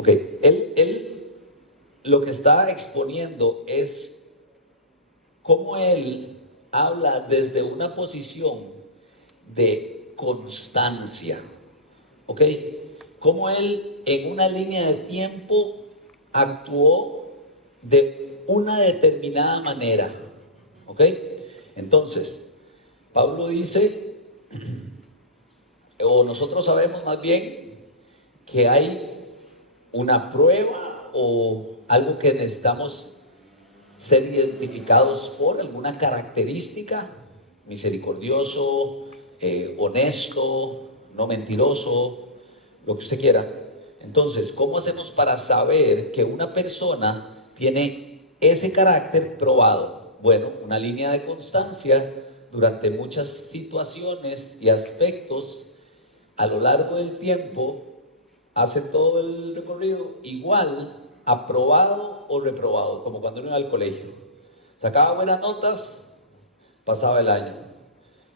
Ok, él lo que está exponiendo es cómo él habla desde una posición de constancia, ¿ok? Cómo él en una línea de tiempo actuó de una determinada manera, ¿ok? Entonces, Pablo dice, o nosotros sabemos más bien, que hay una prueba o algo que necesitamos ser identificados por alguna característica: misericordioso, honesto, no mentiroso, lo que usted quiera. Entonces, ¿cómo hacemos para saber que una persona tiene ese carácter probado? Bueno, una línea de constancia durante muchas situaciones y aspectos a lo largo del tiempo, hace todo el recorrido igual, aprobado o reprobado, como cuando uno iba al colegio. Sacaba buenas notas, pasaba el año.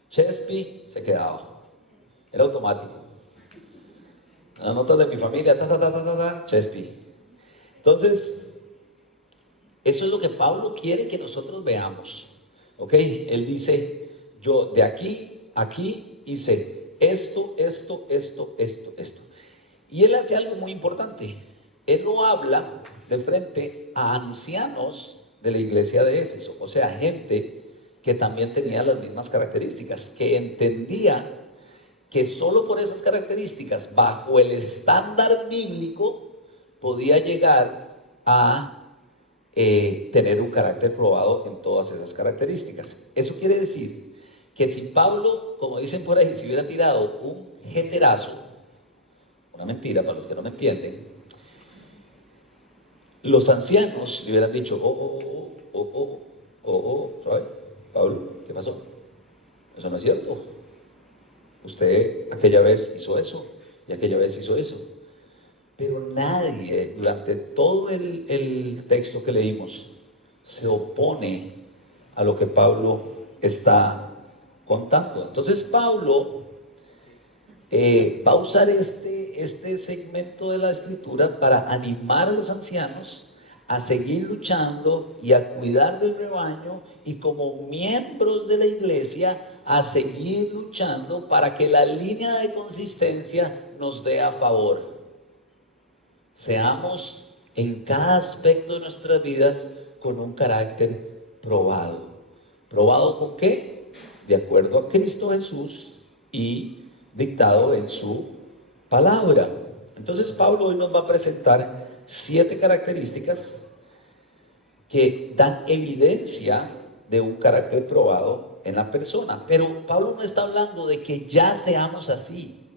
Chespi se quedaba. Era automático. Las notas de mi familia, Chespi. Entonces, eso es lo que Pablo quiere que nosotros veamos. ¿Ok? Él dice, yo de aquí a aquí hice esto. Y él hace algo muy importante. Él no habla de frente a ancianos de la iglesia de Éfeso, o sea, gente que también tenía las mismas características, que entendía que solo por esas características, bajo el estándar bíblico, podía llegar a tener un carácter probado en todas esas características. Eso quiere decir que si Pablo, como dicen por ahí, si hubiera tirado un jeterazo, una mentira para los que no me entienden, los ancianos le hubieran dicho, ¿sabe? Pablo, ¿qué pasó? Eso no es cierto. Usted aquella vez hizo eso y aquella vez hizo eso. Pero nadie, durante todo el texto que leímos, se opone a lo que Pablo está contando. Entonces Pablo va a usar este segmento de la escritura para animar a los ancianos a seguir luchando y a cuidar del rebaño, y como miembros de la iglesia a seguir luchando para que la línea de consistencia nos dé a favor. Seamos en cada aspecto de nuestras vidas con un carácter probado. ¿Probado con qué? De acuerdo a Cristo Jesús y dictado en su palabra. Entonces Pablo hoy nos va a presentar 7 características que dan evidencia de un carácter probado en la persona. Pero Pablo no está hablando de que ya seamos así.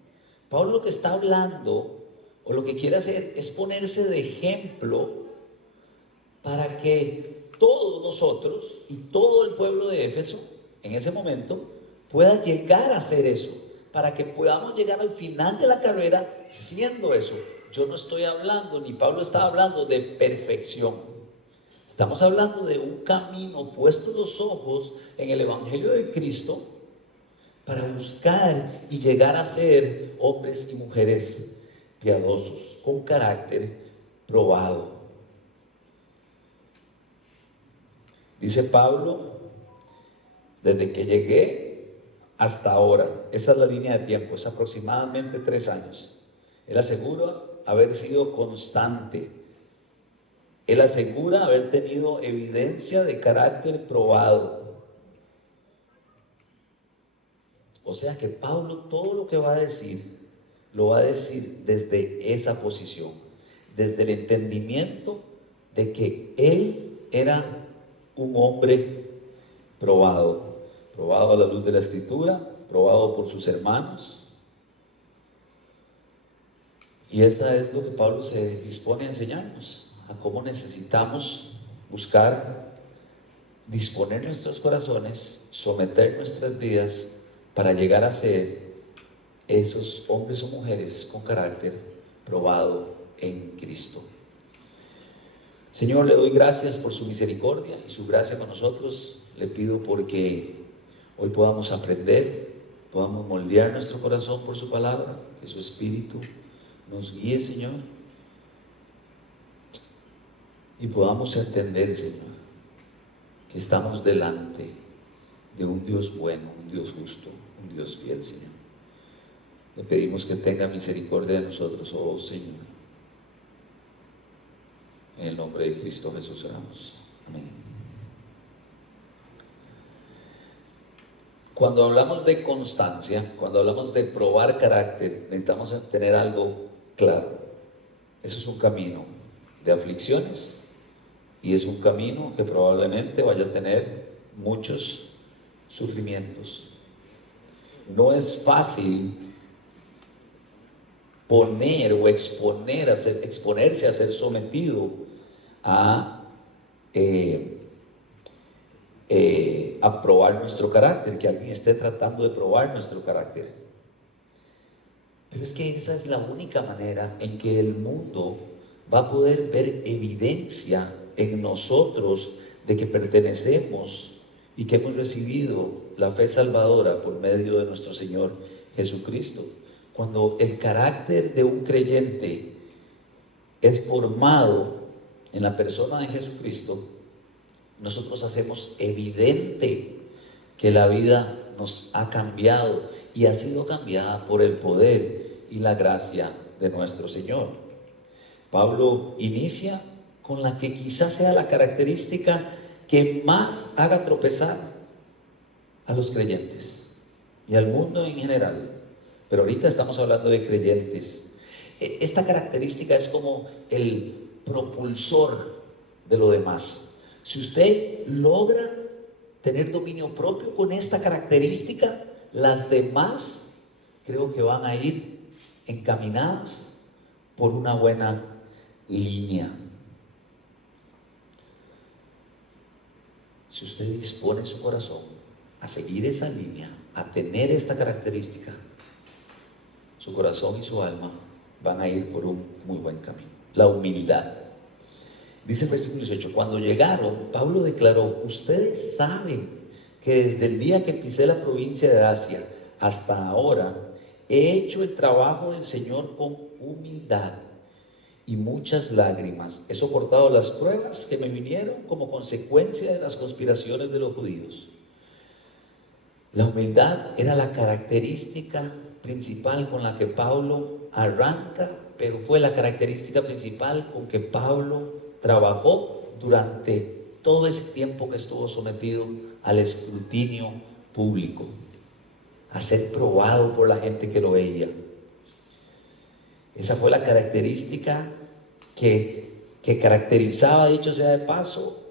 Pablo lo que está hablando, o lo que quiere hacer, es ponerse de ejemplo para que todos nosotros y todo el pueblo de Éfeso en ese momento pueda llegar a hacer eso, para que podamos llegar al final de la carrera siendo eso. Yo no estoy hablando, ni Pablo está hablando de perfección. Estamos hablando de un camino, puestos los ojos en el Evangelio de Cristo, para buscar y llegar a ser hombres y mujeres piadosos, con carácter probado. Dice Pablo, desde que llegué hasta ahora, esa es la línea de tiempo, es aproximadamente 3 años. Él asegura haber sido constante. Él asegura haber tenido evidencia de carácter probado. O sea que Pablo todo lo que va a decir, lo va a decir desde esa posición, desde el entendimiento de que él era un hombre probado, probado a la luz de la Escritura, probado por sus hermanos. Y esa es lo que Pablo se dispone a enseñarnos, a cómo necesitamos buscar, disponer nuestros corazones, someter nuestras vidas para llegar a ser esos hombres o mujeres con carácter probado en Cristo. Señor, le doy gracias por su misericordia y su gracia con nosotros. Le pido porque hoy podamos aprender, podamos moldear nuestro corazón por su palabra, que su Espíritu nos guíe, Señor, y podamos entender, Señor, que estamos delante de un Dios bueno, un Dios justo, un Dios fiel, Señor. Le pedimos que tenga misericordia de nosotros, oh Señor. En el nombre de Cristo Jesús oramos. Amén. Cuando hablamos de constancia, cuando hablamos de probar carácter, necesitamos tener algo claro. Eso es un camino de aflicciones y es un camino que probablemente vaya a tener muchos sufrimientos. No es fácil poner o exponerse a ser sometido a probar nuestro carácter, que alguien esté tratando de probar nuestro carácter. Pero es que esa es la única manera en que el mundo va a poder ver evidencia en nosotros de que pertenecemos y que hemos recibido la fe salvadora por medio de nuestro Señor Jesucristo. Cuando el carácter de un creyente es formado en la persona de Jesucristo, nosotros hacemos evidente que la vida nos ha cambiado y ha sido cambiada por el poder y la gracia de nuestro Señor. Pablo inicia con la que quizás sea la característica que más haga tropezar a los creyentes y al mundo en general. Pero ahorita estamos hablando de creyentes. Esta característica es como el propulsor de lo demás. Si usted logra tener dominio propio con esta característica, las demás creo que van a ir encaminadas por una buena línea. Si usted dispone su corazón a seguir esa línea, a tener esta característica, su corazón y su alma van a ir por un muy buen camino. La humildad. Dice el versículo 18, cuando llegaron, Pablo declaró, ustedes saben que desde el día que pisé la provincia de Asia hasta ahora, he hecho el trabajo del Señor con humildad y muchas lágrimas. He soportado las pruebas que me vinieron como consecuencia de las conspiraciones de los judíos. La humildad era la característica principal con la que Pablo arranca, pero fue la característica principal con que Pablo trabajó durante todo ese tiempo que estuvo sometido al escrutinio público, a ser probado por la gente que lo veía. Esa fue la característica que caracterizaba, dicho sea de paso,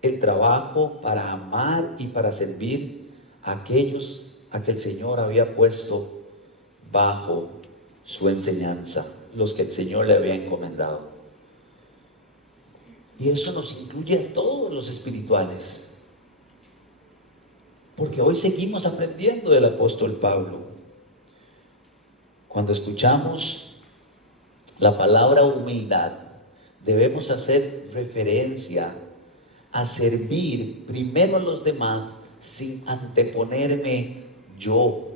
el trabajo para amar y para servir a aquellos a que el Señor había puesto bajo su enseñanza, los que el Señor le había encomendado. Y eso nos incluye a todos los espirituales, porque hoy seguimos aprendiendo del apóstol Pablo. Cuando escuchamos la palabra humildad, debemos hacer referencia a servir primero a los demás sin anteponerme yo.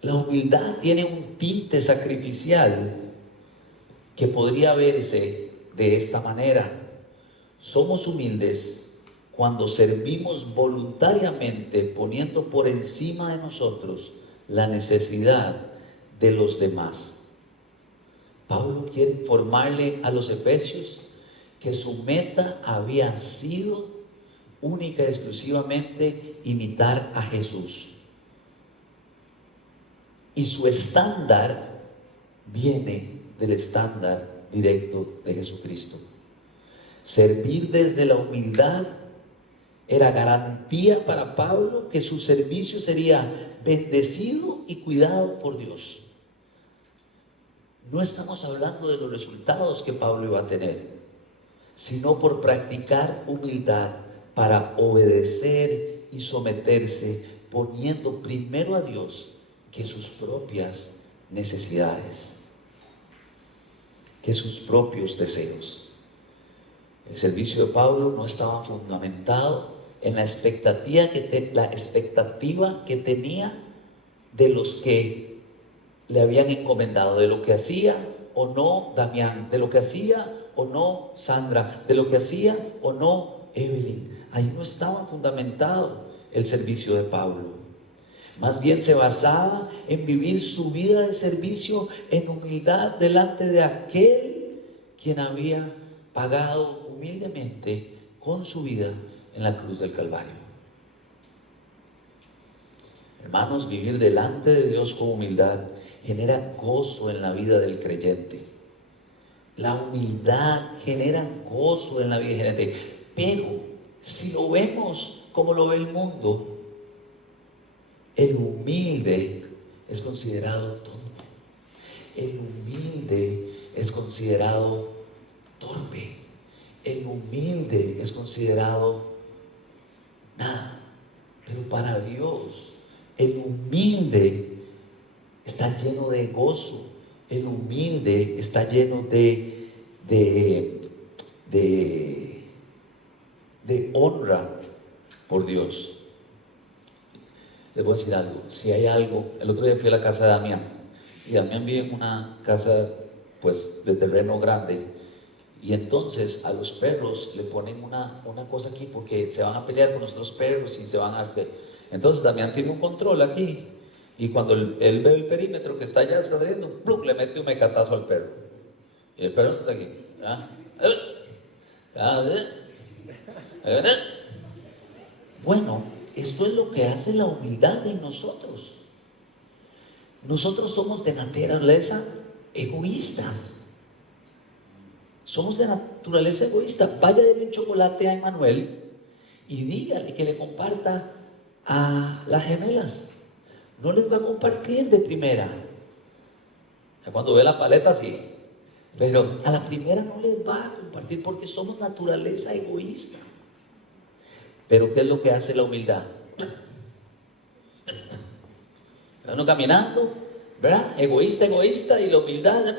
La humildad tiene un tinte sacrificial que podría verse de esta manera. Somos humildes cuando servimos voluntariamente, poniendo por encima de nosotros la necesidad de los demás. Pablo quiere informarle a los efesios que su meta había sido única y exclusivamente imitar a Jesús. Y su estándar viene del estándar directo de Jesucristo. Servir desde la humildad era garantía para Pablo que su servicio sería bendecido y cuidado por Dios. No estamos hablando de los resultados que Pablo iba a tener, sino por practicar humildad para obedecer y someterse, poniendo primero a Dios que sus propias necesidades, que sus propios deseos. El servicio de Pablo no estaba fundamentado en la expectativa que tenía de los que le habían encomendado, de lo que hacía o no Damián, de lo que hacía o no Sandra, de lo que hacía o no Evelyn. Ahí no estaba fundamentado el servicio de Pablo. Más bien se basaba en vivir su vida de servicio en humildad delante de aquel quien había pagado humildemente con su vida en la cruz del Calvario. Hermanos, vivir delante de Dios con humildad genera gozo en la vida del creyente. La humildad genera gozo en la vida del creyente. Pero si lo vemos como lo ve el mundo, el humilde es considerado tonto. El humilde es considerado torpe. El humilde es considerado nada. Pero para Dios, el humilde está lleno de gozo. El humilde está lleno de honra por Dios. Les voy a decir algo, si hay algo, el otro día fui a la casa de Damián, y Damián vive en una casa pues de terreno grande, y entonces a los perros le ponen una cosa aquí porque se van a pelear con los otros perros y se van a... Entonces Damián tiene un control aquí, y cuando él ve el perímetro que está allá saliendo, ¡plum!, le mete un mecatazo al perro, y el perro está aquí, ¿ah? Bueno, esto es lo que hace la humildad en nosotros. Nosotros somos de naturaleza egoístas. Somos de naturaleza egoísta. Vaya a darle un chocolate a Emanuel y dígale que le comparta a las gemelas. No les va a compartir de primera. Cuando ve la paleta, sí. Pero a la primera no les va a compartir porque somos naturaleza egoísta. Pero ¿qué es lo que hace la humildad? Uno caminando, ¿verdad? Egoísta, y la humildad,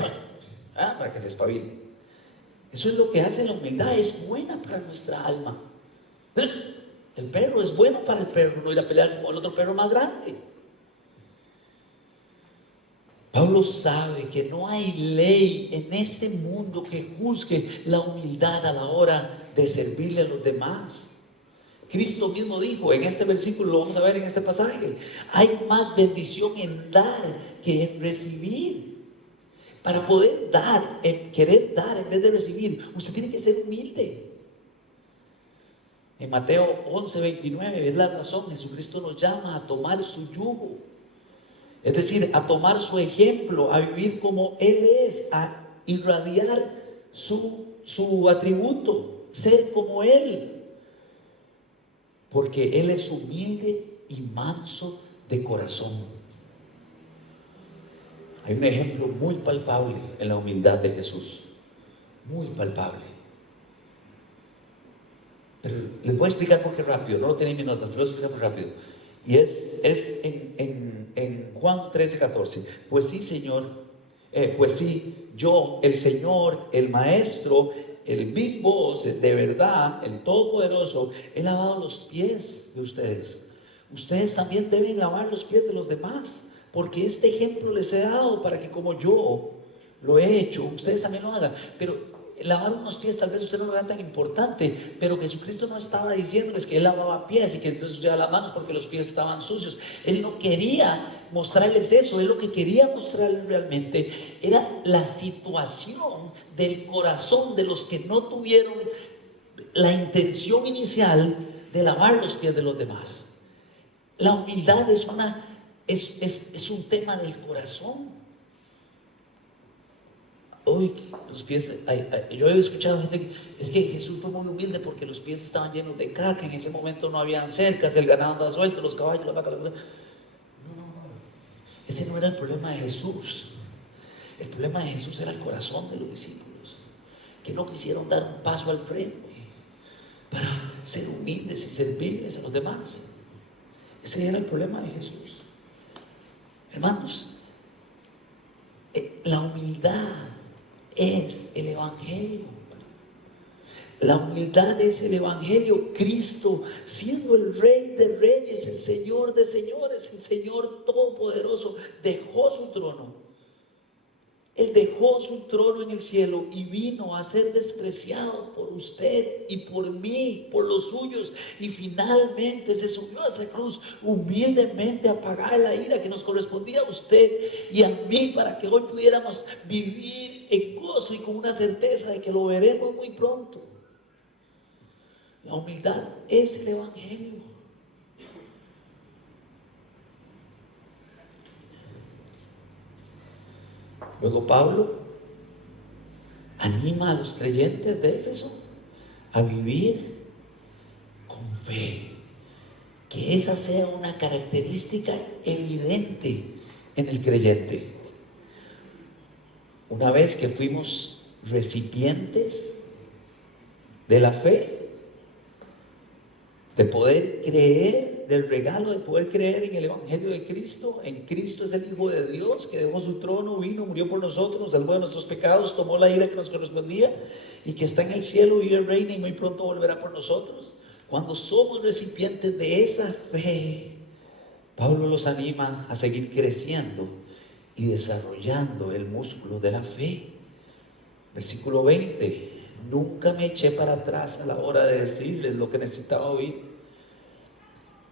para que se espabile. Eso es lo que hace la humildad, es buena para nuestra alma. El perro es bueno para el perro, no ir a pelearse con el otro perro más grande. Pablo sabe que no hay ley en este mundo que juzgue la humildad a la hora de servirle a los demás. Cristo mismo dijo en este versículo, lo vamos a ver en este pasaje, hay más bendición en dar que en recibir. Para poder dar, en querer dar en vez de recibir, usted tiene que ser humilde. En Mateo 11:29 es la razón, Jesucristo nos llama a tomar su yugo, es decir, a tomar su ejemplo, a vivir como Él es, a irradiar su atributo, ser como Él. Porque Él es humilde y manso de corazón. Hay un ejemplo muy palpable en la humildad de Jesús. Muy palpable. Pero les voy a explicar por qué rápido. No lo tenéis en mis notas, pero lo voy a explicar muy rápido. Y es en Juan 13:14. Pues sí, Señor. Pues sí, yo, el Señor, el Maestro, el Big Boss, de verdad, el Todopoderoso, he lavado los pies de ustedes. Ustedes también deben lavar los pies de los demás, porque este ejemplo les he dado para que como yo lo he hecho, ustedes también lo hagan. Pero lavar unos pies tal vez usted no lo vea tan importante, pero Jesucristo no estaba diciéndoles que Él lavaba pies y que entonces usaba las manos porque los pies estaban sucios. Él no quería mostrarles eso. Él lo que quería mostrarles realmente era la situación del corazón de los que no tuvieron la intención inicial de lavar los pies de los demás. La humildad es un tema del corazón. Hoy los pies, yo he escuchado gente que es que Jesús fue muy humilde porque los pies estaban llenos de caca, en ese momento no habían cercas, el ganado andaba suelto, los caballos, las vacas, no, ese no era el problema de Jesús. El problema de Jesús era el corazón de los discípulos, que no quisieron dar un paso al frente para ser humildes y servirles a los demás. Ese era el problema de Jesús. Hermanos, la humildad es el Evangelio. La humildad es el Evangelio. Cristo, siendo el Rey de Reyes, el Señor de Señores, el Señor Todopoderoso, dejó su trono. Él dejó su trono en el cielo y vino a ser despreciado por usted y por mí, por los suyos. Y finalmente se subió a esa cruz humildemente a pagar la ira que nos correspondía a usted y a mí para que hoy pudiéramos vivir en gozo y con una certeza de que lo veremos muy pronto. La humildad es el Evangelio. Luego Pablo anima a los creyentes de Éfeso a vivir con fe, que esa sea una característica evidente en el creyente. Una vez que fuimos recipientes de la fe, de poder creer, del regalo de poder creer en el Evangelio de Cristo. En Cristo es el Hijo de Dios que dejó su trono, vino, murió por nosotros, nos salvó de nuestros pecados, tomó la ira que nos correspondía y que está en el cielo, vive, reina y muy pronto volverá por nosotros. Cuando somos recipientes de esa fe, Pablo los anima a seguir creciendo y desarrollando el músculo de la fe. Versículo 20: nunca me eché para atrás a la hora de decirles lo que necesitaba oír,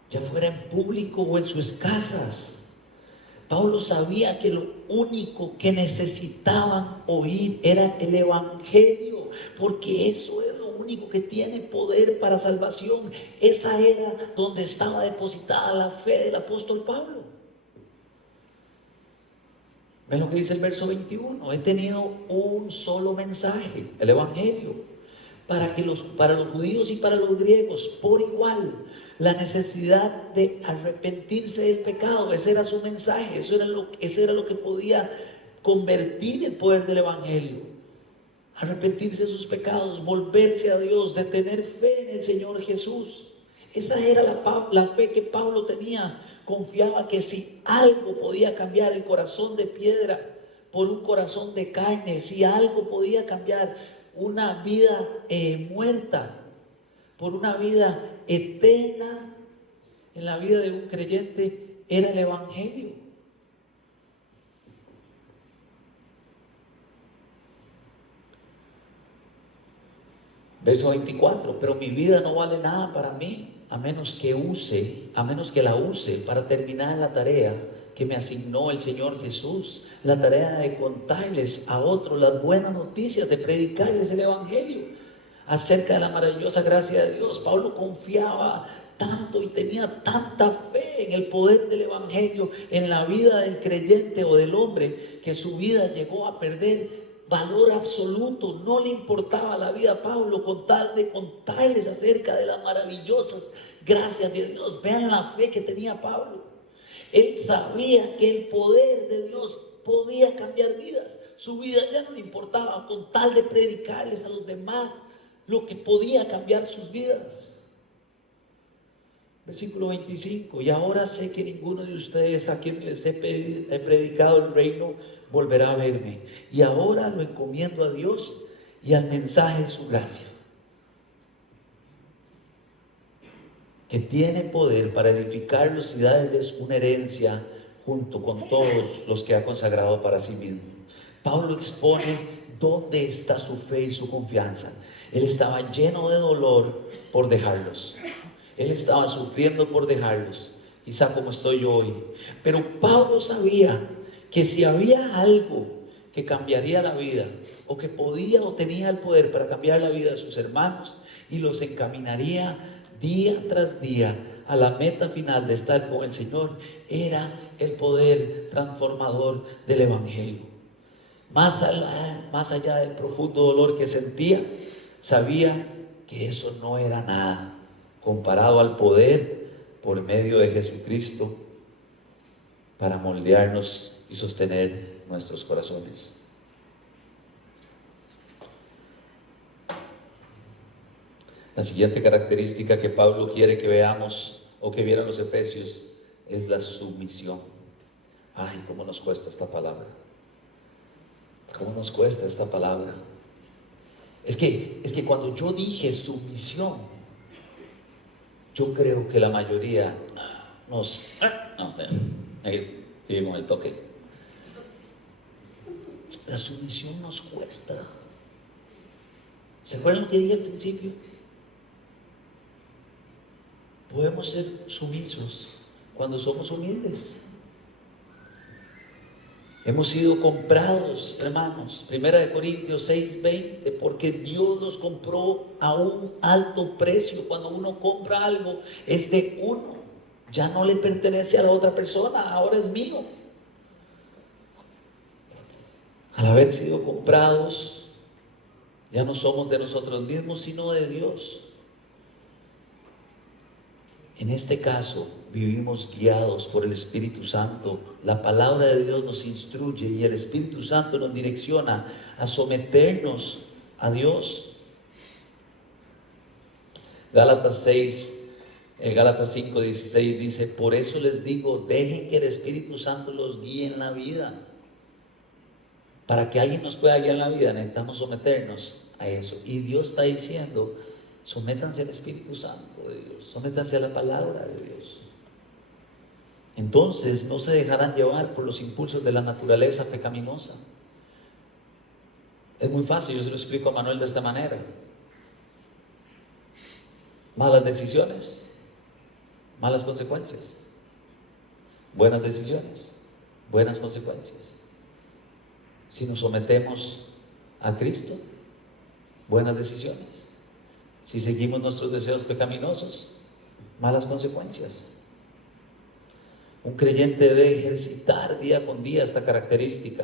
ya fuera en público o en sus casas. Pablo sabía que lo único que necesitaban oír era el Evangelio, porque eso es lo único que tiene poder para salvación. Esa era donde estaba depositada la fe del apóstol Pablo. ¿Ven lo que dice el verso 21? He tenido un solo mensaje, el Evangelio, para los judíos y para los griegos por igual. La necesidad de arrepentirse del pecado, ese era su mensaje, eso era lo que podía convertir el poder del Evangelio. Arrepentirse de sus pecados, volverse a Dios, de tener fe en el Señor Jesús. Esa era la fe que Pablo tenía. Confiaba que si algo podía cambiar el corazón de piedra por un corazón de carne, si algo podía cambiar una vida muerta por una vida eterna en la vida de un creyente, era el Evangelio. Verso 24: pero mi vida no vale nada para mí, a menos que la use para terminar la tarea que me asignó el Señor Jesús, la tarea de contarles a otros las buenas noticias, de predicarles el Evangelio acerca de la maravillosa gracia de Dios. Pablo confiaba tanto y tenía tanta fe en el poder del Evangelio en la vida del creyente o del hombre, que su vida llegó a perder valor absoluto. No le importaba la vida a Pablo con tal de contarles acerca de las maravillosas gracias de Dios. Vean la fe que tenía Pablo. Él sabía que el poder de Dios podía cambiar vidas. Su vida ya no le importaba, con tal de predicarles a los demás lo que podía cambiar sus vidas. Versículo 25: y ahora sé que ninguno de ustedes a quien les he predicado el reino volverá a verme, y ahora lo encomiendo a Dios y al mensaje de su gracia, que tiene poder para edificarlos y darles una herencia junto con todos los que ha consagrado para sí mismo. Pablo expone dónde está su fe y su confianza. Él estaba lleno de dolor por dejarlos. Él estaba sufriendo por dejarlos, quizá como estoy yo hoy. Pero Pablo sabía que si había algo que cambiaría la vida, o que podía o tenía el poder para cambiar la vida de sus hermanos y los encaminaría día tras día a la meta final de estar con el Señor, era el poder transformador del Evangelio. Más allá del profundo dolor que sentía, sabía que eso no era nada comparado al poder por medio de Jesucristo para moldearnos y sostener nuestros corazones. La siguiente característica que Pablo quiere que veamos o que vieran los efesios es la sumisión. Ay, cómo nos cuesta esta palabra. ¿Cómo nos cuesta esta palabra? Es que cuando yo dije sumisión, yo creo que la mayoría ahí seguimos el toque. La sumisión nos cuesta. ¿Se acuerdan lo que dije al principio? Podemos ser sumisos cuando somos humildes. Hemos sido comprados, hermanos, 1 Corintios 6:20, porque Dios nos compró a un alto precio. Cuando uno compra algo, es de uno, ya no le pertenece a la otra persona, ahora es mío. Al haber sido comprados, ya no somos de nosotros mismos, sino de Dios. En este caso, vivimos guiados por el Espíritu Santo. La palabra de Dios nos instruye y el Espíritu Santo nos direcciona a someternos a Dios. Gálatas 5:16 dice: por eso les digo, dejen que el Espíritu Santo los guíe en la vida. Para que alguien nos pueda guiar en la vida, necesitamos someternos a eso. Y Dios está diciendo: sométanse al Espíritu Santo de Dios, sométanse a la palabra de Dios. Entonces no se dejarán llevar por los impulsos de la naturaleza pecaminosa. Es muy fácil, yo se lo explico a Manuel de esta manera. Malas decisiones, malas consecuencias. Buenas decisiones, buenas consecuencias. Si nos sometemos a Cristo, buenas decisiones. Si seguimos nuestros deseos pecaminosos, malas consecuencias. Un creyente debe ejercitar día con día esta característica.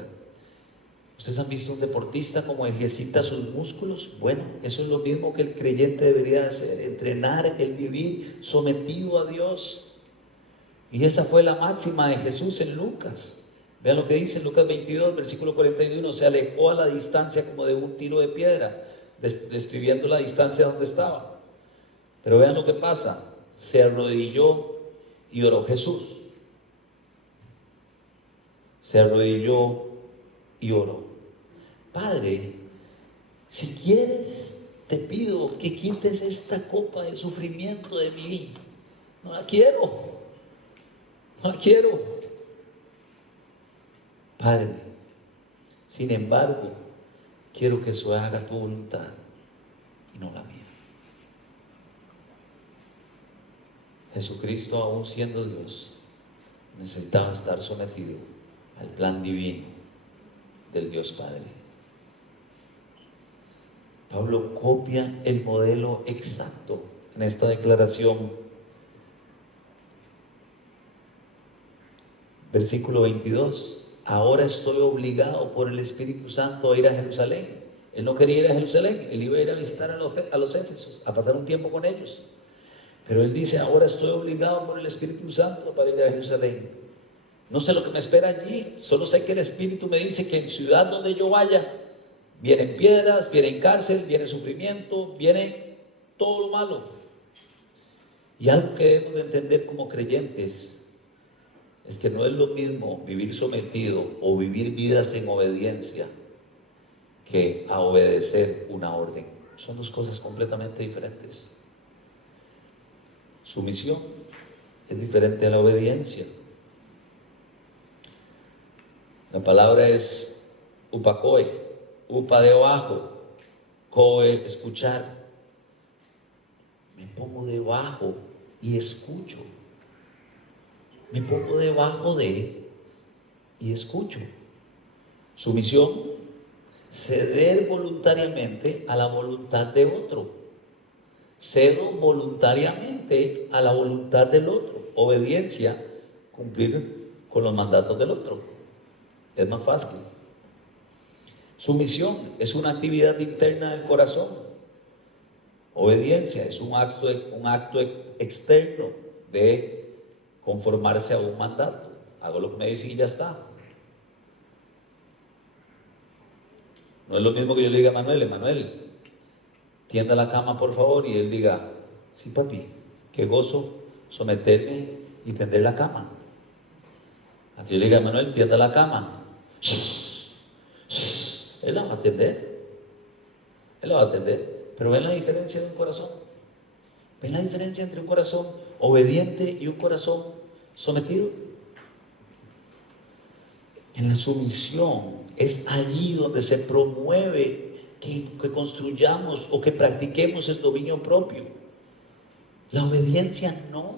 ¿Ustedes han visto un deportista como ejercita sus músculos? Bueno, eso es lo mismo que el creyente debería hacer, entrenar el vivir sometido a Dios. Y esa fue la máxima de Jesús en Lucas. Vean lo que dice en Lucas 22, versículo 41, se alejó a la distancia como de un tiro de piedra, describiendo la distancia donde estaba. Pero vean lo que pasa, se arrodilló y oró. Jesús se arrodilló y oró: Padre, si quieres, te pido que quites esta copa de sufrimiento de mí. No la quiero, no la quiero. Padre, sin embargo, quiero que se haga tu voluntad y no la mía. Jesucristo, aún siendo Dios, necesitaba estar sometido al plan divino del Dios Padre. Pablo copia el modelo exacto en esta declaración. Versículo 22. Ahora estoy obligado por el Espíritu Santo a ir a Jerusalén. Él no quería ir a Jerusalén, él iba a ir a visitar a los Éfesos, a pasar un tiempo con ellos. Pero él dice: ahora estoy obligado por el Espíritu Santo para ir a Jerusalén. No sé lo que me espera allí, solo sé que el Espíritu me dice que en ciudad donde yo vaya, vienen piedras, vienen cárcel, viene sufrimiento, viene todo lo malo. Y algo que debemos de entender como creyentes es que no es lo mismo vivir sometido o vivir vidas en obediencia que a obedecer una orden. Son dos cosas completamente diferentes. Sumisión es diferente a la obediencia. La palabra es upakoe, upa debajo, koe escuchar. Me pongo debajo y escucho. Me pongo debajo de y escucho. Sumisión, ceder voluntariamente a la voluntad de otro. Cedo voluntariamente a la voluntad del otro. Obediencia, cumplir con los mandatos del otro. Es más fácil. Sumisión es una actividad interna del corazón. Obediencia es un acto externo de conformarse a un mandato. Hago lo que me dice y ya está. No es lo mismo que yo le diga a Manuel, tienda la cama por favor, y él diga: sí papi, qué gozo someterme y tender la cama. Aquí yo le diga a Manuel: tienda la cama. Él la va a atender. Él la va a atender. Pero ven la diferencia de un corazón. ¿Ven la diferencia entre un corazón obediente y un corazón sometido? En la sumisión es allí donde se promueve que construyamos o que practiquemos el dominio propio. La obediencia no.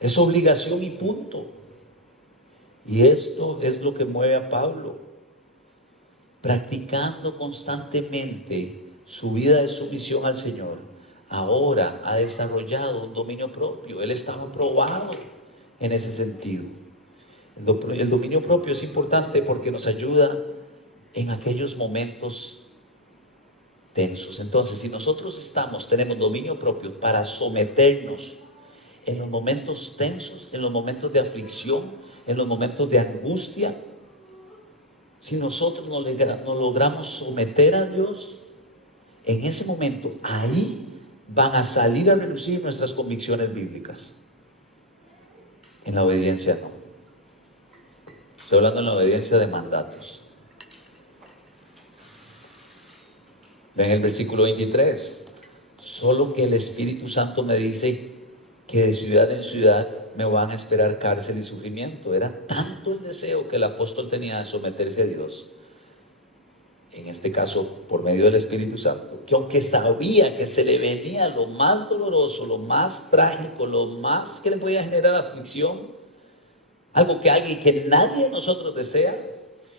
Es obligación y punto. Y esto es lo que mueve a Pablo. Practicando constantemente su vida de sumisión al Señor, ahora ha desarrollado un dominio propio. Él estaba probado en ese sentido. El dominio propio es importante porque nos ayuda en aquellos momentos tensos. Entonces, si nosotros tenemos dominio propio para someternos en los momentos tensos, en los momentos de aflicción, en los momentos de angustia, si nosotros no logramos someter a Dios, en ese momento, ahí van a salir a relucir nuestras convicciones bíblicas. En la obediencia no. Estoy hablando en la obediencia de mandatos. Ven el versículo 23. Solo que el Espíritu Santo me dice que de ciudad en ciudad me van a esperar cárcel y sufrimiento. Era tanto el deseo que el apóstol tenía de someterse a Dios, en este caso por medio del Espíritu Santo, que aunque sabía que se le venía lo más doloroso, lo más trágico, lo más que le podía generar aflicción, algo que nadie de nosotros desea,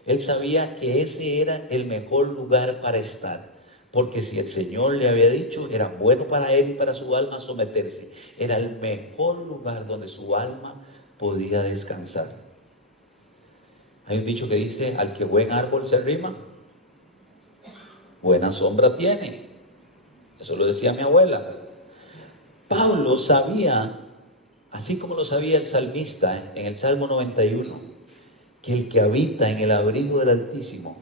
él sabía que ese era el mejor lugar para estar. Porque si el Señor le había dicho, era bueno para él y para su alma someterse. Era el mejor lugar donde su alma podía descansar. Hay un dicho que dice, al que buen árbol se arrima, buena sombra tiene. Eso lo decía mi abuela. Pablo sabía, así como lo sabía el salmista en el Salmo 91, que el que habita en el abrigo del Altísimo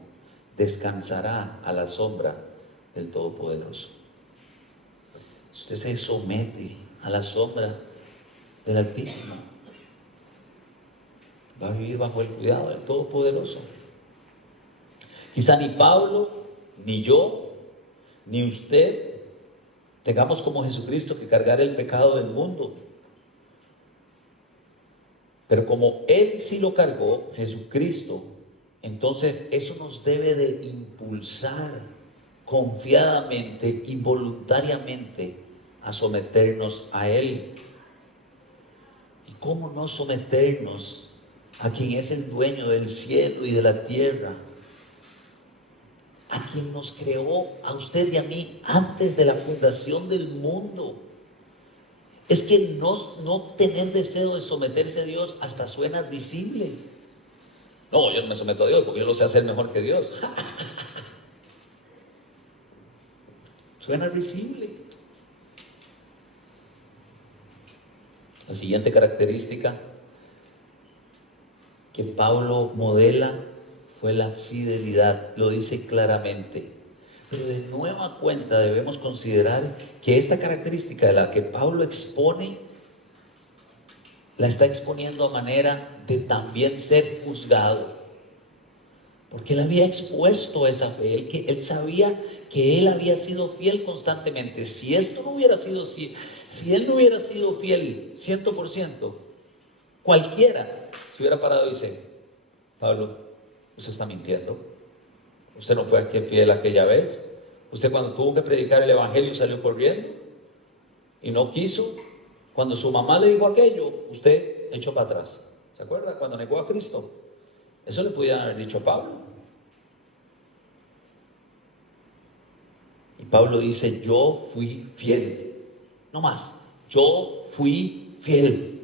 descansará a la sombra del Todopoderoso. Usted se somete a la sombra del Altísimo, va a vivir bajo el cuidado del Todopoderoso. Quizá ni Pablo, ni yo, ni usted tengamos como Jesucristo que cargar el pecado del mundo. Pero como Él sí lo cargó, Jesucristo, entonces eso nos debe de impulsar confiadamente y voluntariamente a someternos a Él. ¿Y cómo no someternos a quien es el dueño del cielo y de la tierra? A quien nos creó, a usted y a mí, antes de la fundación del mundo. Es que no tener deseo de someterse a Dios hasta suena risible. No, yo no me someto a Dios porque yo lo sé hacer mejor que Dios. Suena risible. La siguiente característica que Pablo modela fue la fidelidad, lo dice claramente. Pero de nueva cuenta debemos considerar que esta característica de la que Pablo expone, la está exponiendo a manera de también ser juzgado. Porque él había expuesto esa fe, él sabía que él había sido fiel constantemente. Si esto no hubiera sido, si él no hubiera sido fiel 100%, cualquiera se hubiera parado y dice, Pablo, usted está mintiendo. Usted no fue fiel aquella vez. Usted cuando tuvo que predicar el evangelio salió corriendo y no quiso. Cuando su mamá le dijo aquello, usted echó para atrás. ¿Se acuerda? Cuando negó a Cristo. Eso le pudieran haber dicho a Pablo. Y Pablo dice, yo fui fiel. No más, yo fui fiel.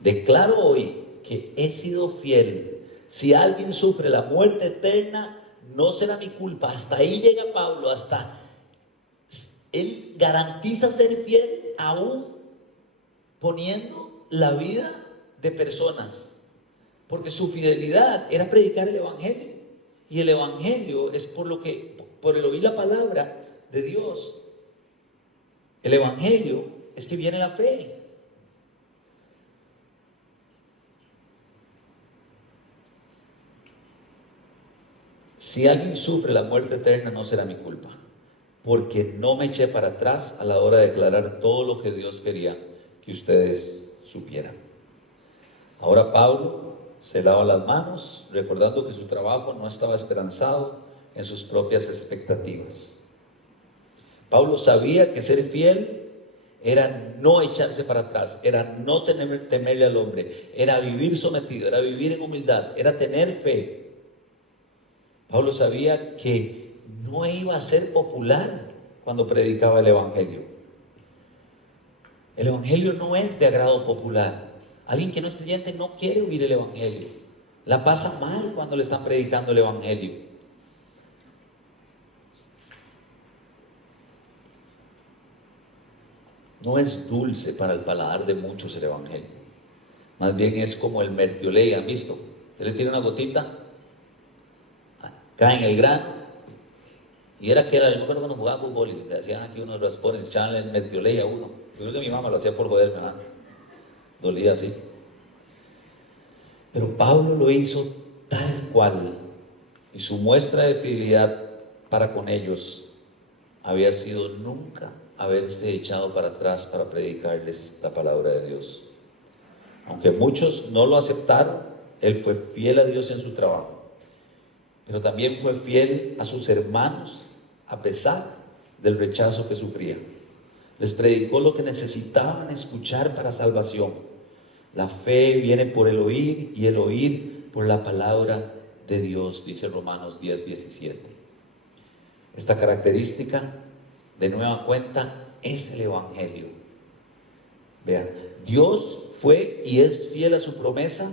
Declaro hoy que he sido fiel. Si alguien sufre la muerte eterna, no será mi culpa. Hasta ahí llega Pablo, hasta él garantiza ser fiel aún poniendo la vida de personas, porque su fidelidad era predicar el evangelio, y el evangelio es por el oír la palabra de Dios. El evangelio es que viene la fe. Si alguien sufre la muerte eterna, no será mi culpa, porque no me eché para atrás a la hora de declarar todo lo que Dios quería que ustedes supieran. Ahora Pablo se lava las manos, recordando que su trabajo no estaba esperanzado en sus propias expectativas. Pablo sabía que ser fiel era no echarse para atrás, era no temerle al hombre, era vivir sometido, era vivir en humildad, era tener fe. Pablo sabía que no iba a ser popular cuando predicaba el Evangelio. El Evangelio no es de agrado popular. Alguien que no es creyente no quiere oír el Evangelio. La pasa mal cuando le están predicando el Evangelio. No es dulce para el paladar de muchos el Evangelio. Más bien es como el mertiolé, ¿han visto? Usted le tira una gotita, cae en el grano, y era que era, yo me acuerdo cuando jugaba fútbol y le hacían aquí unos raspones, echaban el mertiolé a uno. Yo creo que mi mamá lo hacía por joderme, ¿verdad? Dolía así. Pero Pablo lo hizo tal cual, y su muestra de fidelidad para con ellos había sido nunca haberse echado para atrás para predicarles la palabra de Dios. Aunque muchos no lo aceptaron, él fue fiel a Dios en su trabajo, pero también fue fiel a sus hermanos a pesar del rechazo que sufría. Les predicó lo que necesitaban escuchar para salvación. La fe viene por el oír y el oír por la palabra de Dios, dice Romanos 10:17. Esta característica, de nueva cuenta, es el Evangelio. Vean, Dios fue y es fiel a su promesa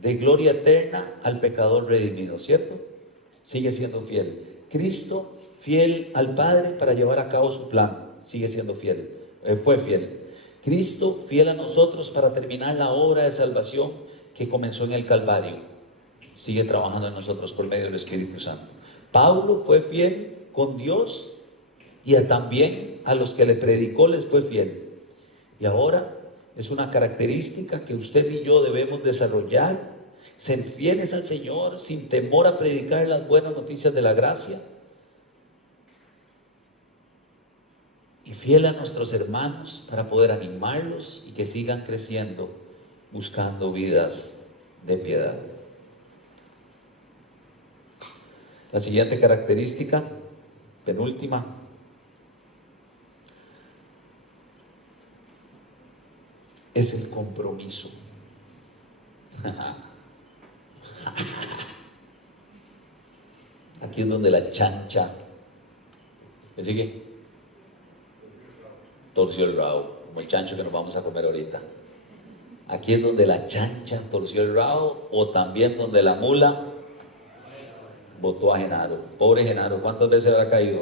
de gloria eterna al pecador redimido, ¿cierto? Sigue siendo fiel. Cristo, fiel al Padre para llevar a cabo su plan, sigue siendo fiel, fue fiel. Cristo, fiel a nosotros para terminar la obra de salvación que comenzó en el Calvario, sigue trabajando en nosotros por medio del Espíritu Santo. Pablo fue fiel con Dios y también a los que le predicó les fue fiel. Y ahora es una característica que usted y yo debemos desarrollar, ser fieles al Señor sin temor a predicar las buenas noticias de la gracia, y fiel a nuestros hermanos para poder animarlos y que sigan creciendo buscando vidas de piedad. La siguiente característica, penúltima, es el compromiso. Aquí es donde la chancha, ¿me sigue? Torció el rabo, como el chancho que nos vamos a comer ahorita. Aquí es donde la chancha torció el rabo, o también donde la mula botó a Genaro. Pobre Genaro, ¿cuántas veces habrá caído?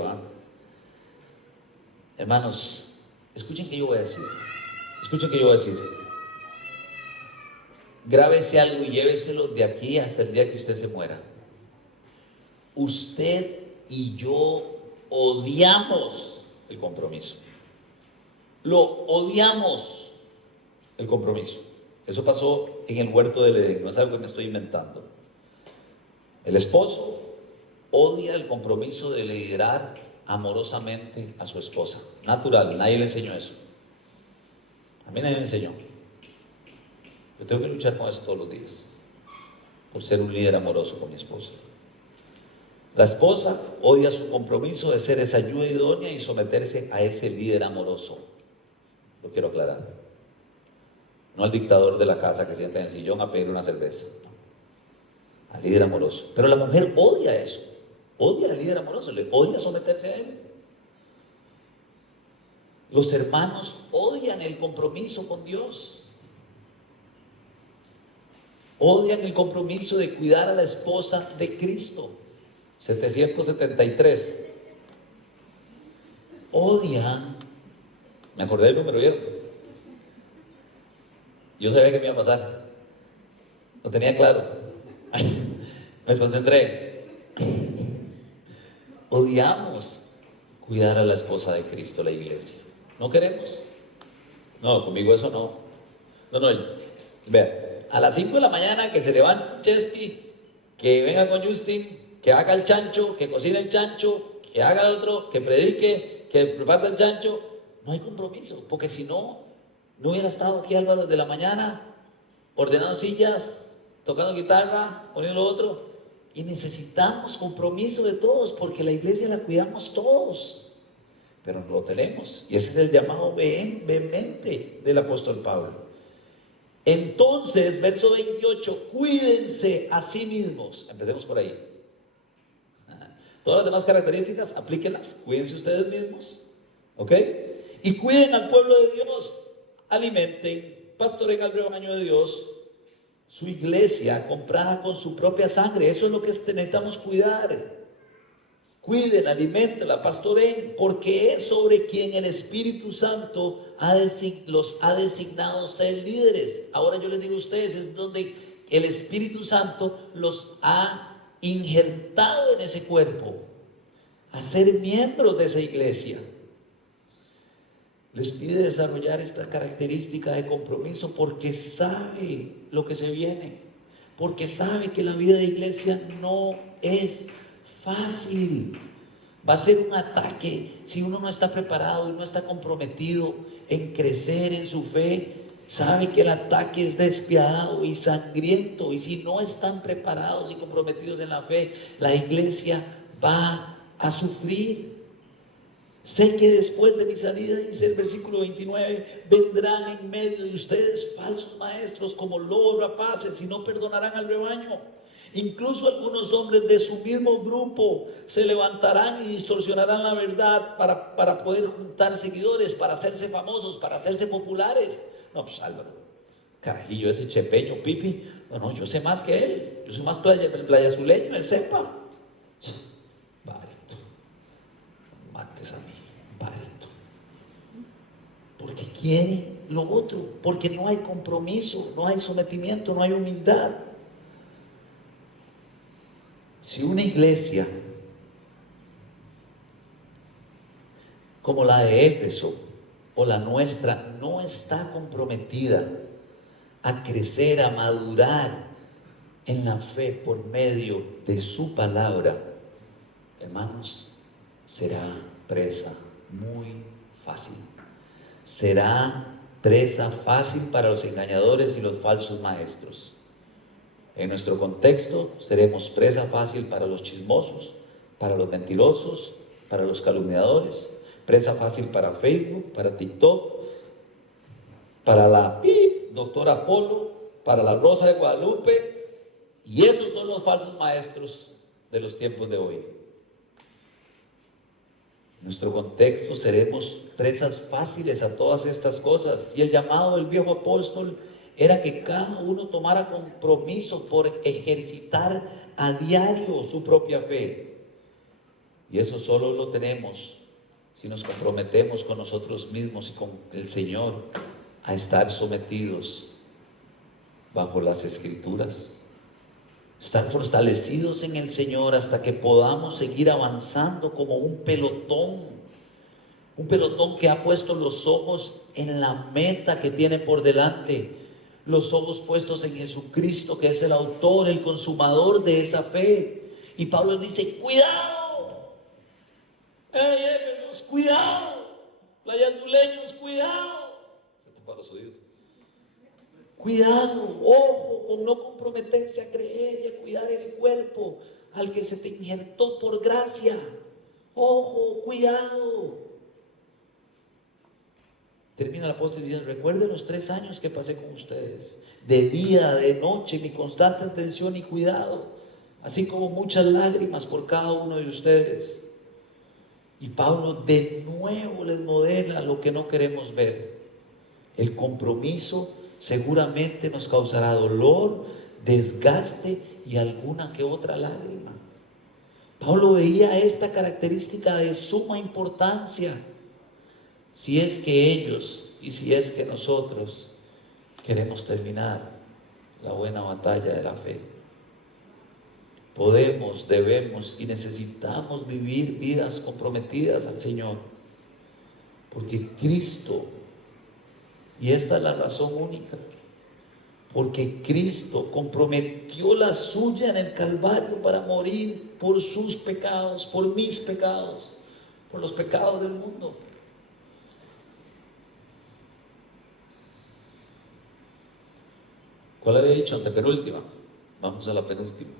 Hermanos, escuchen que yo voy a decir. Escuchen que yo voy a decir. Grábese algo y lléveselo de aquí hasta el día que usted se muera. Usted y yo odiamos el compromiso. Lo odiamos, el compromiso. Eso pasó en el huerto del Edén, no es algo que me estoy inventando. El esposo odia el compromiso de liderar amorosamente a su esposa. Natural, nadie le enseñó eso. A mí nadie me enseñó. Yo tengo que luchar con eso todos los días, por ser un líder amoroso con mi esposa. La esposa odia su compromiso de ser esa ayuda idónea y someterse a ese líder amoroso. Lo quiero aclarar. No al dictador de la casa que sienta en el sillón a pedir una cerveza. Al líder amoroso. Pero la mujer odia eso. Odia al líder amoroso. Le odia someterse a él. Los hermanos odian el compromiso con Dios. Odian el compromiso de cuidar a la esposa de Cristo. 773. Odian. Me acordé del número, ¿vieron? Yo sabía que me iba a pasar. Lo tenía claro. Me desconcentré. Odiamos cuidar a la esposa de Cristo, la iglesia. ¿No queremos? No, conmigo eso no. No, vea, a las 5 de la mañana que se levante Chespi, que venga con Justin, que haga el chancho, que cocine el chancho, que haga el otro, que predique, que prepare el chancho. No hay compromiso, porque si no, No hubiera estado aquí Álvaro de la mañana, ordenando sillas, tocando guitarra, poniendo lo otro. Y necesitamos compromiso de todos, porque la iglesia la cuidamos todos. Pero no lo tenemos. Y ese es el llamado vehemente del apóstol Pablo. Entonces, verso 28, cuídense a sí mismos. Empecemos por ahí. Todas las demás características, aplíquenlas. Cuídense ustedes mismos. ¿Ok? Y cuiden al pueblo de Dios. Alimenten, pastoren al rebaño de Dios. Su iglesia comprada con su propia sangre. Eso es lo que necesitamos cuidar. Cuiden, alimentenla, pastoren, porque es sobre quien el Espíritu Santo los ha designado ser líderes. Ahora yo les digo a ustedes, es donde el Espíritu Santo los ha injertado en ese cuerpo, a ser miembros de esa iglesia. Les pide desarrollar esta característica de compromiso porque sabe lo que se viene, porque sabe que la vida de iglesia no es fácil. Va a ser un ataque si uno no está preparado y no está comprometido en crecer en su fe. Sabe que el ataque es despiadado y sangriento, y si no están preparados y comprometidos en la fe, la iglesia va a sufrir. Sé que después de mi salida, dice el versículo 29, vendrán en medio de ustedes falsos maestros como lobos rapaces y no perdonarán al rebaño. Incluso algunos hombres de su mismo grupo se levantarán y distorsionarán la verdad para poder juntar seguidores, para hacerse famosos, para hacerse populares. No, pues Álvaro, carajillo, ese chepeño, Pipi, no, yo sé más que él, yo soy más playazuleño, él sepa. Barito, mates a mí, barito. Porque quiere lo otro, porque no hay compromiso, no hay sometimiento, no hay humildad. Si una iglesia como la de Éfeso o la nuestra no está comprometida a crecer, a madurar en la fe por medio de su palabra, hermanos, será presa muy fácil. Será presa fácil para los engañadores y los falsos maestros. En nuestro contexto seremos presa fácil para los chismosos, para los mentirosos, para los calumniadores, presa fácil para Facebook, para TikTok, para la doctora Polo, para la Rosa de Guadalupe, y esos son los falsos maestros de los tiempos de hoy. En nuestro contexto seremos presas fáciles a todas estas cosas, y el llamado del viejo apóstol era que cada uno tomara compromiso por ejercitar a diario su propia fe. Y eso solo lo tenemos si nos comprometemos con nosotros mismos y con el Señor a estar sometidos bajo las Escrituras. Estar fortalecidos en el Señor hasta que podamos seguir avanzando como un pelotón que ha puesto los ojos en la meta que tiene por delante, los ojos puestos en Jesucristo, que es el autor, el consumador de esa fe. Y Pablo dice, cuidado, Éfesos, cuidado, playazuleños, cuidado. Se tapan los oídos. Cuidado, ojo, con no comprometerse a creer y a cuidar el cuerpo al que se te injertó por gracia. Ojo, cuidado. Termina el apóstol diciendo, recuerden los 3 años que pasé con ustedes, de día, de noche, mi constante atención y cuidado, así como muchas lágrimas por cada uno de ustedes. Y Pablo de nuevo les modela lo que no queremos ver. El compromiso seguramente nos causará dolor, desgaste y alguna que otra lágrima. Pablo veía esta característica de suma importancia. Si es que ellos y si es que nosotros queremos terminar la buena batalla de la fe, podemos, debemos y necesitamos vivir vidas comprometidas al Señor, porque Cristo, y esta es la razón única, porque Cristo comprometió la suya en el Calvario para morir por sus pecados, por mis pecados, por los pecados del mundo. ¿Cuál había dicho? Antepenúltima. Vamos a la penúltima.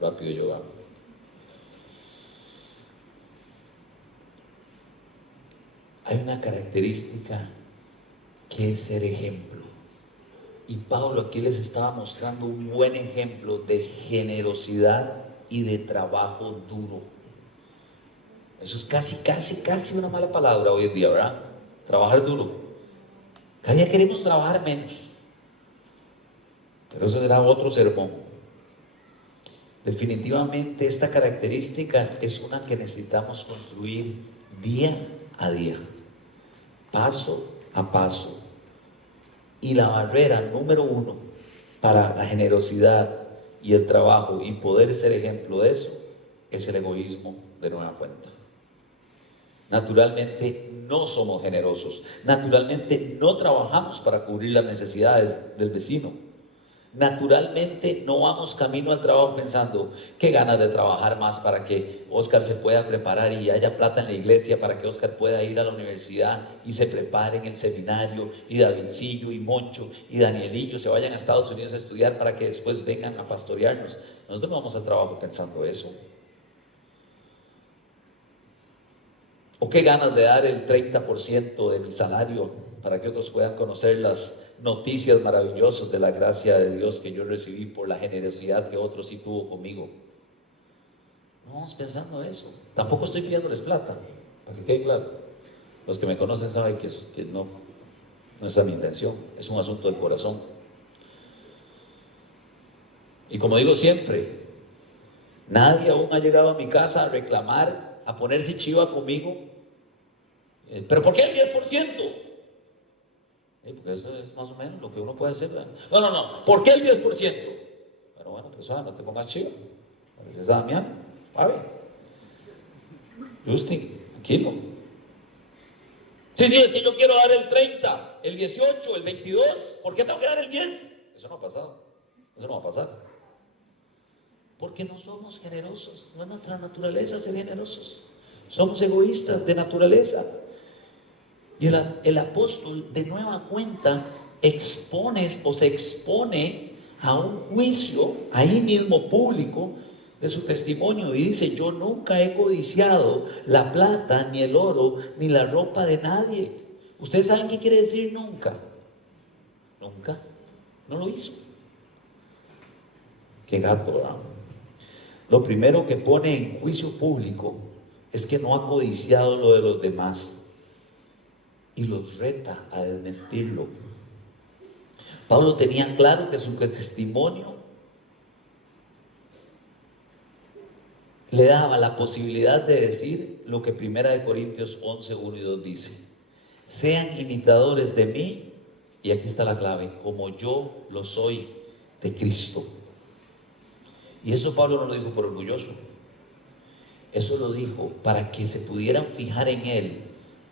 Rápido yo hago. Hay una característica que es ser ejemplo. Y Pablo aquí les estaba mostrando un buen ejemplo de generosidad y de trabajo duro. Eso es casi una mala palabra hoy en día, ¿verdad? Trabajar duro. Cada día queremos trabajar menos. Pero eso será otro sermón. Definitivamente esta característica es una que necesitamos construir día a día, paso a paso. Y la barrera número uno para la generosidad y el trabajo y poder ser ejemplo de eso es el egoísmo de nueva cuenta. Naturalmente no somos generosos, naturalmente no trabajamos para cubrir las necesidades del vecino, naturalmente no vamos camino al trabajo pensando qué ganas de trabajar más para que Oscar se pueda preparar y haya plata en la iglesia para que Oscar pueda ir a la universidad y se prepare en el seminario y Davidcillo y Moncho y Danielillo se vayan a Estados Unidos a estudiar para que después vengan a pastorearnos. Nosotros no vamos al trabajo pensando eso. ¿O qué ganas de dar el 30% de mi salario para que otros puedan conocer las noticias maravillosas de la gracia de Dios que yo recibí por la generosidad que otros sí tuvo conmigo? No vamos pensando eso. Tampoco estoy pidiéndoles plata, para que quede claro. Los que me conocen saben que no es esa mi intención, es un asunto del corazón. Y como digo siempre, nadie aún ha llegado a mi casa a reclamar, a ponerse chiva conmigo. ¿Pero por qué el 10%? Porque eso es más o menos lo que uno puede hacer. No, ¿por qué el 10%? Pero bueno, pues no te pongas chiva. Pareces a Damián, ¿sabe? Justin, tranquilo. Sí, es que yo quiero dar el 30, el 18, el 22. ¿Por qué tengo que dar el 10? Eso no ha pasado. Eso no va a pasar. Porque no somos generosos. No es nuestra naturaleza ser generosos. Somos egoístas de naturaleza. Y el apóstol de nueva cuenta se expone a un juicio ahí mismo público de su testimonio y dice: yo nunca he codiciado la plata, ni el oro, ni la ropa de nadie. ¿Ustedes saben qué quiere decir nunca? Nunca, no lo hizo. Qué gato, ¿verdad? Lo primero que pone en juicio público es que no ha codiciado lo de los demás y los reta a desmentirlo. Pablo tenía claro que su testimonio le daba la posibilidad de decir lo que 1 Corintios 11, 1 y 2 dice: sean imitadores de mí, y aquí está la clave, como yo lo soy de Cristo. Y eso Pablo no lo dijo por orgulloso, eso lo dijo para que se pudieran fijar en él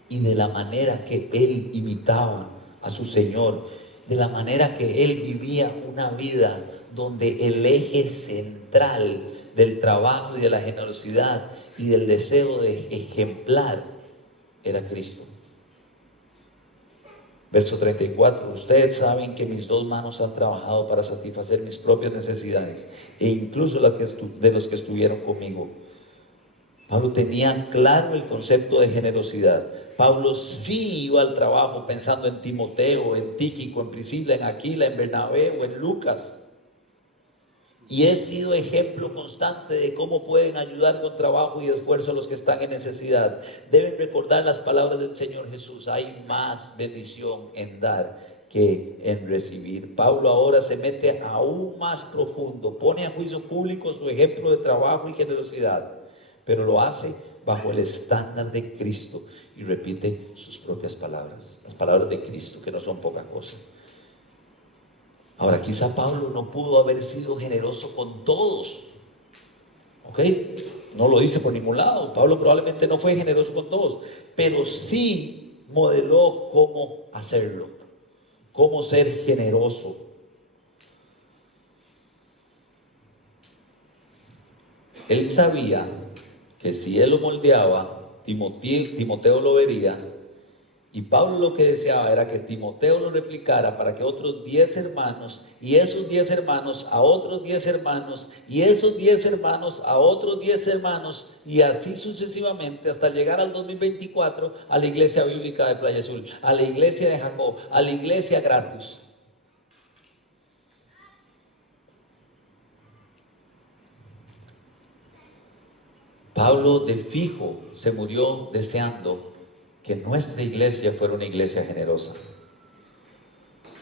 y de la manera que él imitaba a su Señor, de la manera que él vivía una vida donde el eje central del trabajo y de la generosidad y del deseo de ejemplar era Cristo. Verso 34, ustedes saben que mis dos manos han trabajado para satisfacer mis propias necesidades e incluso las de los que estuvieron conmigo. Pablo tenía claro el concepto de generosidad. Pablo sí iba al trabajo pensando en Timoteo, en Tíquico, en Priscila, en Aquila, en Bernabé o en Lucas. Y he sido ejemplo constante de cómo pueden ayudar con trabajo y esfuerzo a los que están en necesidad. Deben recordar las palabras del Señor Jesús: hay más bendición en dar que en recibir. Pablo ahora se mete aún más profundo, pone a juicio público su ejemplo de trabajo y generosidad, pero lo hace bajo el estándar de Cristo y repite sus propias palabras, las palabras de Cristo, que no son poca cosa. Ahora, quizá Pablo no pudo haber sido generoso con todos, ¿ok? No lo dice por ningún lado. Pablo probablemente no fue generoso con todos, pero sí modeló cómo hacerlo, cómo ser generoso. Él sabía que si él lo moldeaba, Timoteo lo vería Y Pablo lo que deseaba era que Timoteo lo replicara para que otros 10 hermanos, y esos 10 hermanos a otros 10 hermanos, y esos 10 hermanos a otros 10 hermanos, y así sucesivamente hasta llegar al 2024 a la iglesia bíblica de Playa Azul, a la iglesia de Jacob, a la iglesia Gratus. Pablo de fijo se murió deseando que nuestra iglesia fuera una iglesia generosa,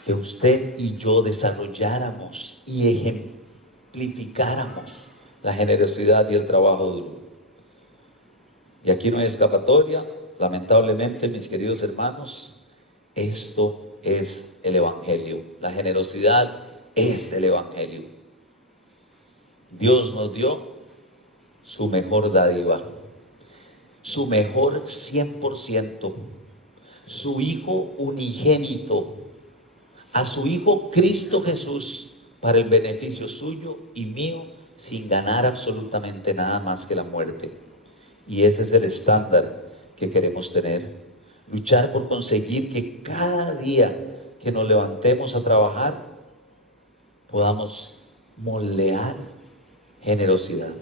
que usted y yo desarrolláramos y ejemplificáramos la generosidad y el trabajo duro. Y aquí no hay escapatoria, lamentablemente, mis queridos hermanos, esto es el Evangelio. La generosidad es el Evangelio. Dios nos dio su mejor dádiva, su mejor 100%, su Hijo unigénito, a su Hijo Cristo Jesús, para el beneficio suyo y mío, sin ganar absolutamente nada más que la muerte. Y ese es el estándar que queremos tener. Luchar por conseguir que cada día que nos levantemos a trabajar, podamos moldear generosidad.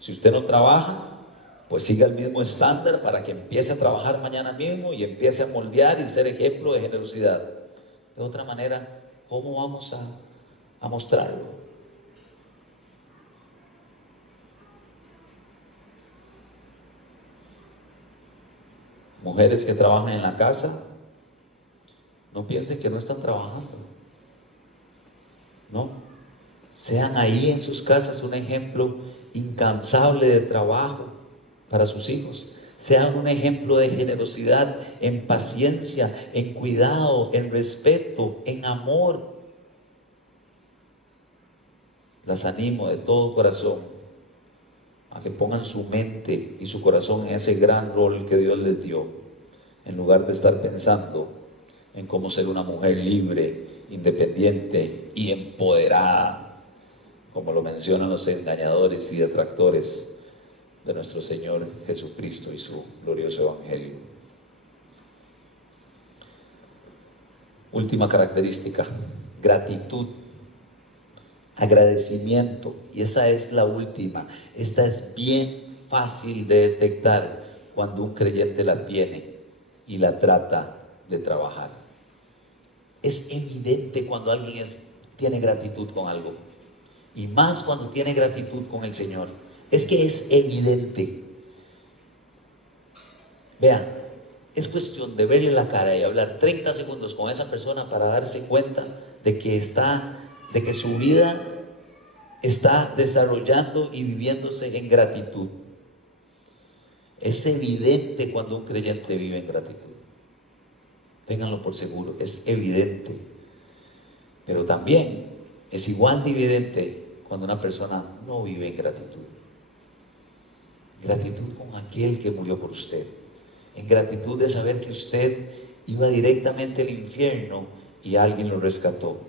Si usted no trabaja, pues siga el mismo estándar para que empiece a trabajar mañana mismo y empiece a moldear y ser ejemplo de generosidad. De otra manera, ¿cómo vamos a mostrarlo? Mujeres que trabajan en la casa, no piensen que no están trabajando. No, sean ahí en sus casas un ejemplo incansable de trabajo para sus hijos. Sean un ejemplo de generosidad, en paciencia, en cuidado, en respeto, en amor. Las animo de todo corazón a que pongan su mente y su corazón en ese gran rol que Dios les dio, en lugar de estar pensando en cómo ser una mujer libre, independiente y empoderada, como lo mencionan los engañadores y detractores de nuestro Señor Jesucristo y su glorioso Evangelio. Última característica, gratitud, agradecimiento, y esa es la última. Esta es bien fácil de detectar cuando un creyente la tiene y la trata de trabajar. Es evidente cuando alguien tiene gratitud con algo, y más cuando tiene gratitud con el Señor. Es que es evidente. Vean, es cuestión de verle la cara y hablar 30 segundos con esa persona para darse cuenta de que su vida está desarrollando y viviéndose en gratitud. Es evidente cuando un creyente vive en gratitud. Ténganlo por seguro, es evidente. Pero también es igual de evidente cuando una persona no vive en gratitud. Gratitud con aquel que murió por usted. En gratitud de saber que usted iba directamente al infierno y alguien lo rescató.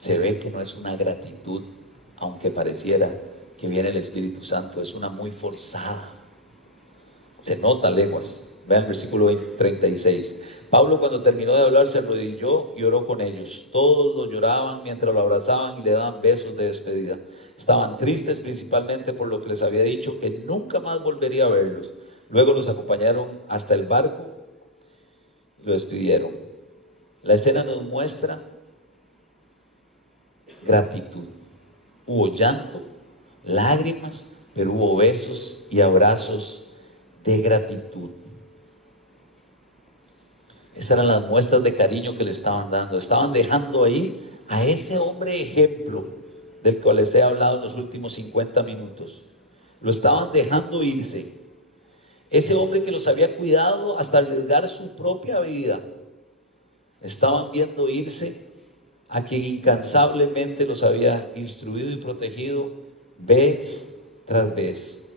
Se ve que no es una gratitud, aunque pareciera que viene el Espíritu Santo, es una muy forzada. Se nota leguas. Vean el versículo 36. Pablo, cuando terminó de hablar, se arrodilló y oró con ellos. Todos lo lloraban mientras lo abrazaban y le daban besos de despedida. Estaban tristes principalmente por lo que les había dicho, que nunca más volvería a verlos. Luego los acompañaron hasta el barco y lo despidieron. La escena nos muestra gratitud. Hubo llanto, lágrimas, pero hubo besos y abrazos de gratitud. Esas eran las muestras de cariño que le estaban dando. Estaban dejando ahí a ese hombre ejemplo del cual les he hablado en los últimos 50 minutos. Lo estaban dejando irse. Ese hombre que los había cuidado hasta arriesgar su propia vida. Estaban viendo irse a quien incansablemente los había instruido y protegido vez tras vez.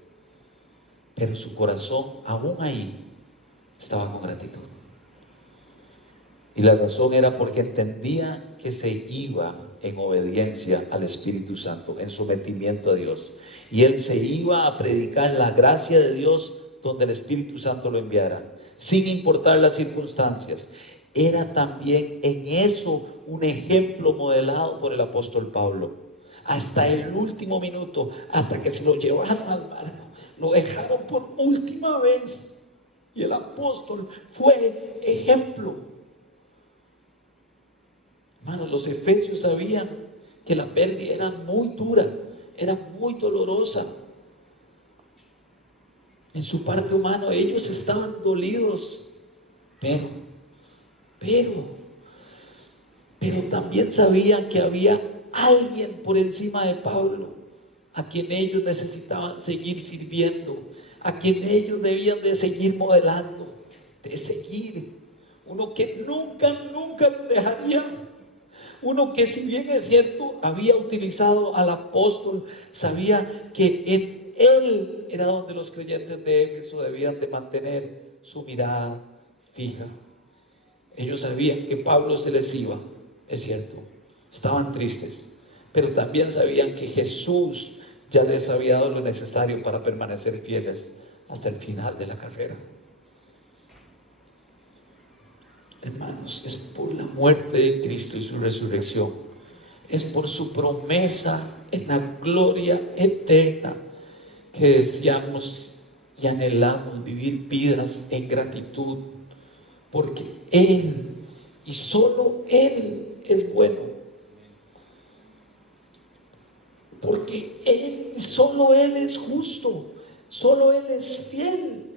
Pero su corazón, aún ahí, estaba con gratitud. Y la razón era porque entendía que se iba en obediencia al Espíritu Santo, en sometimiento a Dios. Y él se iba a predicar la gracia de Dios donde el Espíritu Santo lo enviara, sin importar las circunstancias. Era también en eso un ejemplo modelado por el apóstol Pablo. Hasta el último minuto, hasta que se lo llevaron al barco, lo dejaron por última vez. Y el apóstol fue ejemplo. Hermanos, los efesios sabían que la pérdida era muy dura, era muy dolorosa. En su parte humana ellos estaban dolidos, pero también sabían que había alguien por encima de Pablo, a quien ellos necesitaban seguir sirviendo, a quien ellos debían de seguir modelando, de seguir. Uno que nunca los dejaría. Uno que, si bien es cierto, había utilizado al apóstol, sabía que en él era donde los creyentes de Éfeso debían de mantener su mirada fija. Ellos sabían que Pablo se les iba, es cierto, estaban tristes, pero también sabían que Jesús ya les había dado lo necesario para permanecer fieles hasta el final de la carrera. Hermanos, es por la muerte de Cristo y su resurrección, es por su promesa en la gloria eterna que deseamos y anhelamos vivir vidas en gratitud, porque Él y solo Él es bueno, porque Él y solo Él es justo, solo Él es fiel.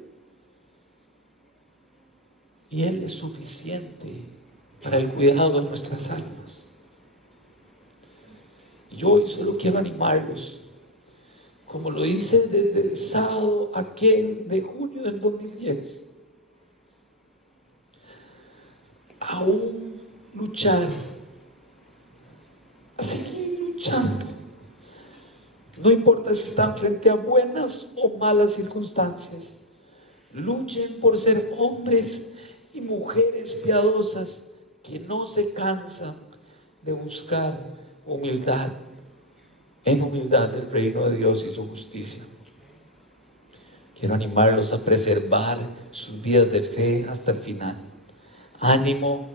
Y Él es suficiente para el cuidado de nuestras almas. Y yo hoy solo quiero animarlos, como lo hice desde el sábado aquel de junio del 2010, a aún luchar, a seguir luchando. No importa si están frente a buenas o malas circunstancias. Luchen por ser hombres y mujeres piadosas que no se cansan de buscar humildad, en humildad el reino de Dios y su justicia. Quiero animarlos a preservar sus vidas de fe hasta el final. Ánimo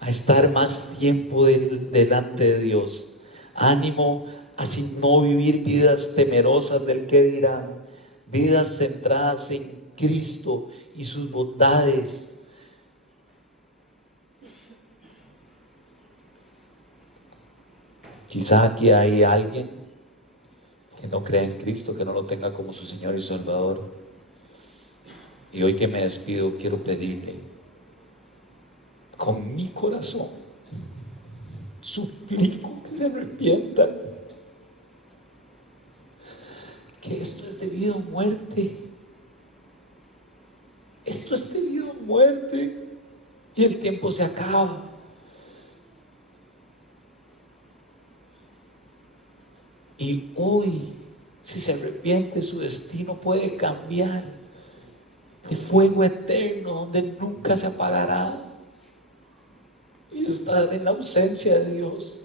a estar más tiempo delante de Dios. Ánimo a no vivir vidas temerosas del qué dirán, vidas centradas en Cristo y sus bondades. Quizá aquí hay alguien que no cree en Cristo, que no lo tenga como su Señor y Salvador. Y hoy que me despido, quiero pedirle, con mi corazón, suplico que se arrepientan, que esto es debido a muerte. Esto es debido a muerte y el tiempo se acaba. Y hoy, si se arrepiente, su destino puede cambiar de fuego eterno donde nunca se apagará y estar en la ausencia de Dios,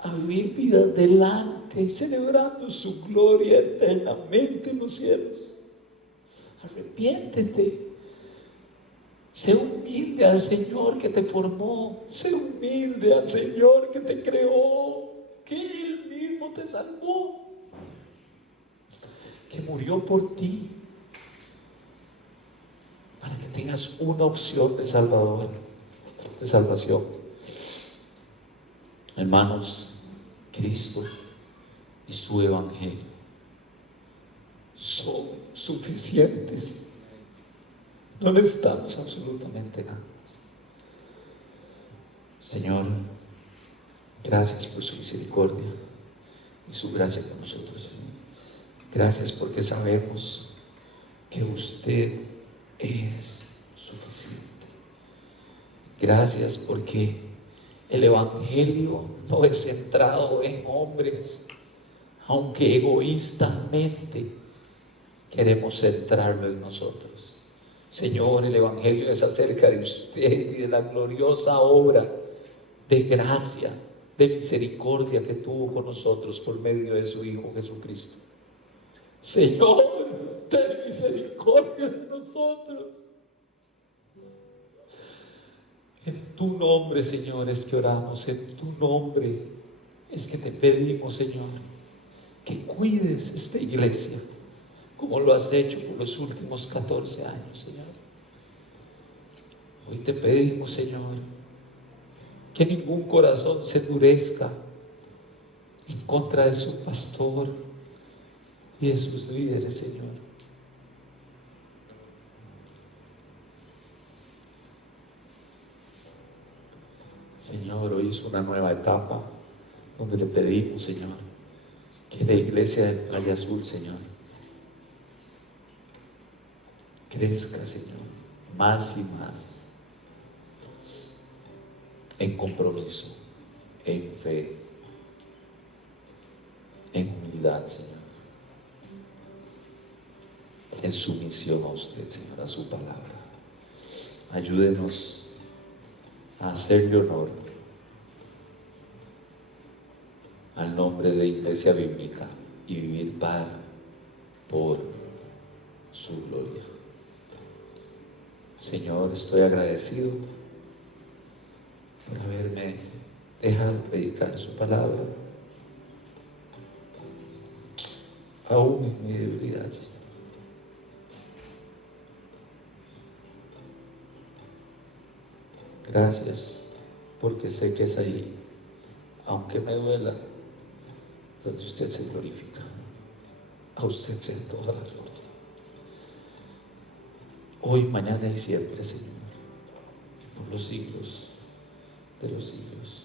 a vivir vidas delante, celebrando su gloria eternamente en los cielos. Arrepiéntete, sé humilde al Señor que te formó, sé humilde al Señor que te creó, que Él mismo te salvó, que murió por ti, para que tengas una opción de Salvador, de salvación. Hermanos, Cristo y su Evangelio son suficientes. No necesitamos absolutamente nada más. Señor, gracias por su misericordia y su gracia con nosotros. Gracias porque sabemos que usted es suficiente. Gracias porque el Evangelio no es centrado en hombres, aunque egoístamente queremos centrarlo en nosotros. Señor, el Evangelio es acerca de usted y de la gloriosa obra de gracia, de misericordia que tuvo con nosotros por medio de su Hijo Jesucristo. Señor, ten misericordia de nosotros. En tu nombre, Señor, es que oramos, en tu nombre es que te pedimos, Señor, que cuides esta iglesia, como lo has hecho por los últimos 14 años, Señor. Hoy te pedimos, Señor, que ningún corazón se endurezca en contra de su pastor y de sus líderes, Señor. Señor, hoy es una nueva etapa donde le pedimos, Señor, que la iglesia de Playa Azul, Señor, crezca, Señor, más y más en compromiso, en fe, en humildad, Señor, en sumisión a usted, Señor, a su palabra. Ayúdenos a hacerle honor al nombre de Iglesia Bíblica y vivir por su gloria. Señor, estoy agradecido por haberme dejado predicar su palabra, aún en mi debilidad, Señor. Gracias, porque sé que es ahí, aunque me duela, donde usted se glorifica. A usted sea toda la gloria. Hoy, mañana y siempre, Señor, y por los siglos de los siglos.